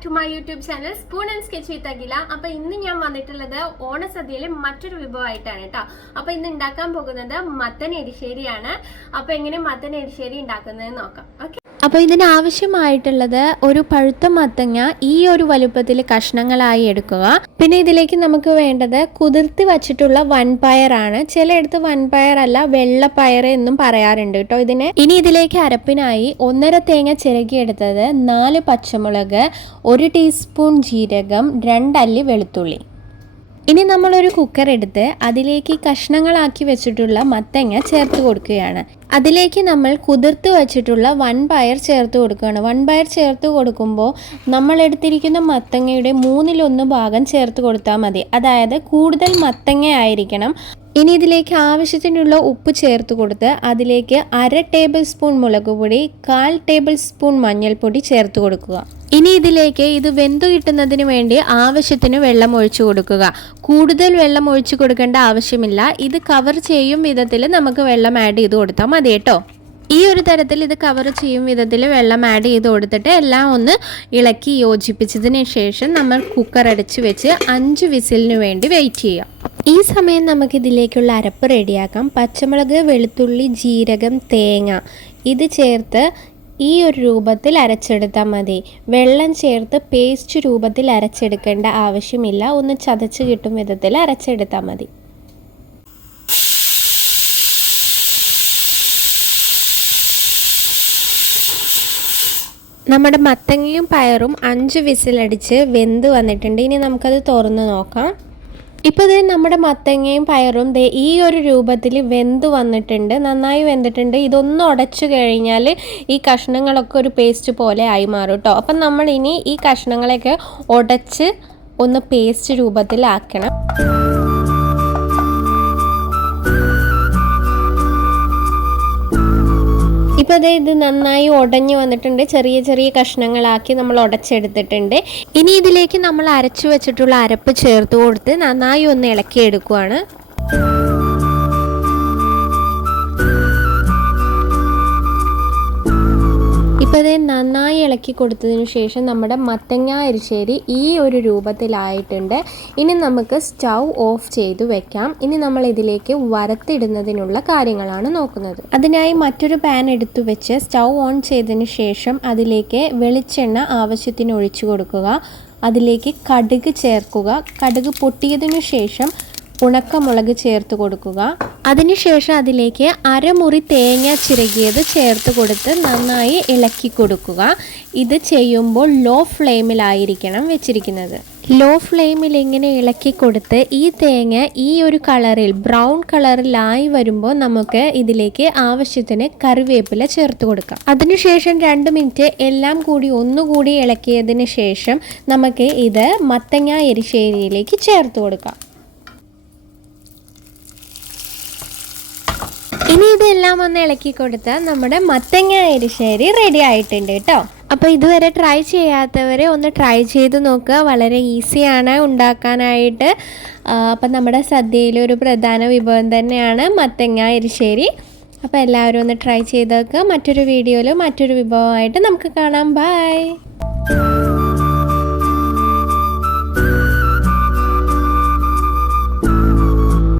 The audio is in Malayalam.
Back to my YouTube channel spoon and sketch with Akhila. അപ്പൊ ഇന്ന് ഞാൻ വന്നിട്ടുള്ളത് ഓണസദ്യയിലെ മറ്റൊരു വിഭവമായിട്ടാണ് കേട്ടോ. അപ്പൊ ഇന്ന് ഉണ്ടാക്കാൻ പോകുന്നത് മത്തൻ എരിശ്ശേരിയാണ്. അപ്പൊ എങ്ങനെ മത്തൻ എരിശ്ശേരി ഉണ്ടാക്കുന്നത് നോക്കാം. ഓക്കെ, അപ്പോൾ ഇതിനാവശ്യമായിട്ടുള്ളത് ഒരു പഴുത്ത മത്തങ്ങ ഈ ഒരു വലുപ്പത്തിൽ കഷ്ണങ്ങളായി എടുക്കുക. പിന്നെ ഇതിലേക്ക് നമുക്ക് വേണ്ടത് കുതിർത്തി വച്ചിട്ടുള്ള വൻപയറാണ്. ചിലയിടത്ത് വൻപയർ അല്ല വെള്ളപ്പയർ എന്നും പറയാറുണ്ട് കേട്ടോ ഇതിന്. ഇനി ഇതിലേക്ക് അരപ്പിനായി 1.5 തേങ്ങ ചിരകിയെടുത്തത്, 4 പച്ചമുളക്, 1 ടീസ്പൂൺ ജീരകം, 2 അല്ലി വെളുത്തുള്ളി. ഇനി നമ്മളൊരു കുക്കർ എടുത്ത് അതിലേക്ക് കഷ്ണങ്ങളാക്കി വെച്ചിട്ടുള്ള മത്തങ്ങ ചേർത്ത് കൊടുക്കുകയാണ്. അതിലേക്ക് നമ്മൾ കുതിർത്ത് വെച്ചിട്ടുള്ള വൻപയർ ചേർത്ത് കൊടുക്കുകയാണ്. വൻപയർ ചേർത്ത് കൊടുക്കുമ്പോൾ നമ്മൾ എടുത്തിരിക്കുന്ന മത്തങ്ങയുടെ 1/3 ഭാഗം ചേർത്ത് കൊടുത്താൽ മതി. അതായത് കൂടുതൽ മത്തങ്ങ ആയിരിക്കണം. ഇനി ഇതിലേക്ക് ആവശ്യത്തിനുള്ള ഉപ്പ് ചേർത്ത് കൊടുത്ത് അതിലേക്ക് 1/2 ടേബിൾ സ്പൂൺ മുളക് പൊടി, 1/4 ടേബിൾ സ്പൂൺ മഞ്ഞൾപ്പൊടി ചേർത്ത് കൊടുക്കുക. ഇനി ഇതിലേക്ക് ഇത് വെന്തു കിട്ടുന്നതിന് വേണ്ടി ആവശ്യത്തിന് വെള്ളം ഒഴിച്ചു കൊടുക്കുക. കൂടുതൽ വെള്ളം ഒഴിച്ചു കൊടുക്കേണ്ട ആവശ്യമില്ല. ഇത് കവർ ചെയ്യും വിധത്തിൽ നമുക്ക് വെള്ളം ആഡ് ചെയ്ത് കൊടുത്താൽ മതി കേട്ടോ. ഈ ഒരു തരത്തിൽ ഇത് കവർ ചെയ്യും വിധത്തിൽ വെള്ളം ആഡ് ചെയ്ത് കൊടുത്തിട്ട് എല്ലാം ഒന്ന് ഇളക്കി യോജിപ്പിച്ചതിന് ശേഷം നമ്മൾ കുക്കർ അടച്ച് വെച്ച് 5 വിസിലിന് വേണ്ടി വെയിറ്റ് ചെയ്യാം. ഈ സമയം നമുക്ക് ഇതിലേക്കുള്ള അരപ്പ് റെഡിയാക്കാം. പച്ചമുളക്, വെളുത്തുള്ളി, ജീരകം, തേങ്ങ ഇത് ചേർത്ത് ഈ ഒരു രൂപത്തിൽ അരച്ചെടുത്താൽ മതി. വെള്ളം ചേർത്ത് പേസ്റ്റ് രൂപത്തിൽ അരച്ചെടുക്കേണ്ട ആവശ്യമില്ല. ഒന്ന് ചതച്ച് കിട്ടും വിധത്തിൽ അരച്ചെടുത്താൽ മതി. നമ്മുടെ മത്തങ്ങയും പയറും 5 വിസിലടിച്ച് വെന്ത് വന്നിട്ടുണ്ട്. ഇനി നമുക്കത് തുറന്ന് നോക്കാം. ഇപ്പോൾ ഇത് നമ്മുടെ മത്തങ്ങയും പയറും ഈ ഒരു രൂപത്തിൽ വെന്ത് വന്നിട്ടുണ്ട്, നന്നായി വെന്തിട്ടുണ്ട്. ഇതൊന്ന് ഉടച്ചു കഴിഞ്ഞാൽ ഈ കഷ്ണങ്ങളൊക്കെ ഒരു പേസ്റ്റ് പോലെ ആയി മാറും കേട്ടോ. അപ്പം നമ്മൾ ഇനി ഈ കഷ്ണങ്ങളെയൊക്കെ ഉടച്ച് ഒന്ന് പേസ്റ്റ് രൂപത്തിലാക്കണം. ഇപ്പോൾ ഇത് നന്നായി ഉടഞ്ഞു വന്നിട്ടുണ്ട്. ചെറിയ ചെറിയ കഷ്ണങ്ങളാക്കി നമ്മൾ ഉടച്ചെടുത്തിട്ടുണ്ട്. ഇനി ഇതിലേക്ക് നമ്മൾ അരച്ചു വെച്ചിട്ടുള്ള അരപ്പ് ചേർത്ത് കൊടുത്ത് നന്നായി ഒന്ന് ഇളക്കിയെടുക്കുകയാണ്. ഇപ്പോൾ ഇത് നന്നായി ഇളക്കി കൊടുത്തതിന് ശേഷം നമ്മുടെ മത്തങ്ങ എരിശ്ശേരി ഈ ഒരു രൂപത്തിലായിട്ടുണ്ട്. ഇനി നമുക്ക് സ്റ്റൗ ഓഫ് ചെയ്ത് വെക്കാം. ഇനി നമ്മൾ ഇതിലേക്ക് വറുത്തിടുന്നതിനുള്ള കാര്യങ്ങളാണ് നോക്കുന്നത്. അതിനായി മറ്റൊരു പാൻ എടുത്തു വെച്ച് സ്റ്റൗ ഓൺ ചെയ്തതിന് ശേഷം അതിലേക്ക് വെളിച്ചെണ്ണ ആവശ്യത്തിന് ഒഴിച്ചു കൊടുക്കുക. അതിലേക്ക് കടുക് ചേർക്കുക. കടുക് പൊട്ടിയതിനു ശേഷം ഉണക്കമുളക് ചേർത്ത് കൊടുക്കുക. അതിനുശേഷം അതിലേക്ക് 1/2 മുറി തേങ്ങ ചിരകിയത് ചേർത്ത് കൊടുത്ത് നന്നായി ഇളക്കി കൊടുക്കുക. ഇത് ചെയ്യുമ്പോൾ ലോ ഫ്ലെയിമിലായിരിക്കണം വെച്ചിരിക്കുന്നത്. ലോ ഫ്ലെയിമിൽ ഇങ്ങനെ ഇളക്കി കൊടുത്ത് ഈ തേങ്ങ ഈ ഒരു കളറിൽ ബ്രൗൺ കളറിലായി വരുമ്പോൾ നമുക്ക് ഇതിലേക്ക് ആവശ്യത്തിന് കറിവേപ്പില ചേർത്ത് കൊടുക്കാം. അതിനുശേഷം 2 മിനിറ്റ് എല്ലാം കൂടി ഒന്നുകൂടി ഇളക്കിയതിന് ശേഷം നമുക്ക് ഇത് മത്തങ്ങ എരിശ്ശേരിയിലേക്ക് ചേർത്ത് കൊടുക്കാം. ഇനി ഇതെല്ലാം ഒന്ന് ഇളക്കി കൊടുത്താൽ നമ്മുടെ മത്തങ്ങ എരിശ്ശേരി റെഡി ആയിട്ടുണ്ട് കേട്ടോ. അപ്പോൾ ഇതുവരെ ട്രൈ ചെയ്യാത്തവരെ ഒന്ന് ട്രൈ ചെയ്ത് നോക്കുക. വളരെ ഈസിയാണ് ഉണ്ടാക്കാനായിട്ട്. അപ്പം നമ്മുടെ സദ്യയിലെ ഒരു പ്രധാന വിഭവം തന്നെയാണ് മത്തങ്ങ എരിശ്ശേരി. അപ്പോൾ എല്ലാവരും ഒന്ന് ട്രൈ ചെയ്ത് നോക്കുക. മറ്റൊരു വീഡിയോയിൽ മറ്റൊരു വിഭവമായിട്ട് നമുക്ക് കാണാം. ബൈ.